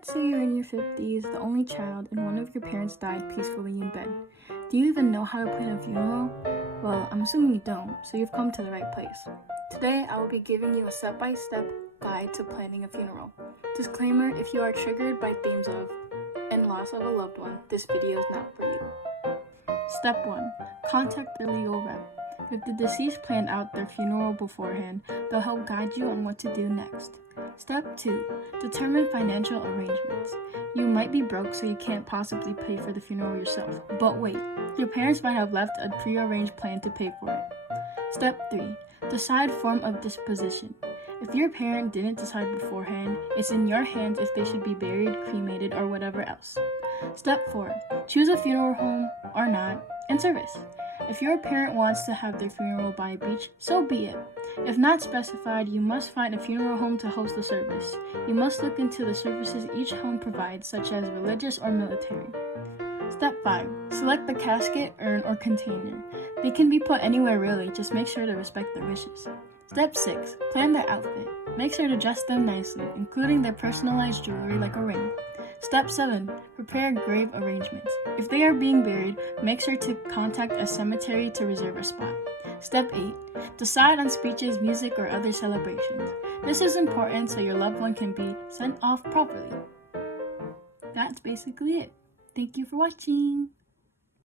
Let's say you're in your 50s, the only child, and one of your parents died peacefully in bed. Do you even know how to plan a funeral? Well, I'm assuming you don't, so you've come to the right place. Today, I will be giving you a step-by-step guide to planning a funeral. Disclaimer, if you are triggered by themes of and loss of a loved one, this video is not for you. Step 1. Contact the legal rep. If the deceased planned out their funeral beforehand, they'll help guide you on what to do next. Step 2. Determine financial arrangements. You might be broke, so you can't possibly pay for the funeral yourself. But wait, your parents might have left a pre-arranged plan to pay for it. Step 3. Decide form of disposition. If your parent didn't decide beforehand, it's in your hands if they should be buried, cremated, or whatever else. Step 4. Choose a funeral home or not, and service. If your parent wants to have their funeral by a beach, so be it. If not specified, you must find a funeral home to host the service. You must look into the services each home provides, such as religious or military. Step 5. Select the casket, urn, or container. They can be put anywhere really, just make sure to respect their wishes. Step 6. Plan their outfit. Make sure to dress them nicely, including their personalized jewelry like a ring. Step 7. Prepare grave arrangements. If they are being buried, make sure to contact a cemetery to reserve a spot. Step 8. Decide on speeches, music, or other celebrations. This is important so your loved one can be sent off properly. That's basically it. Thank you for watching.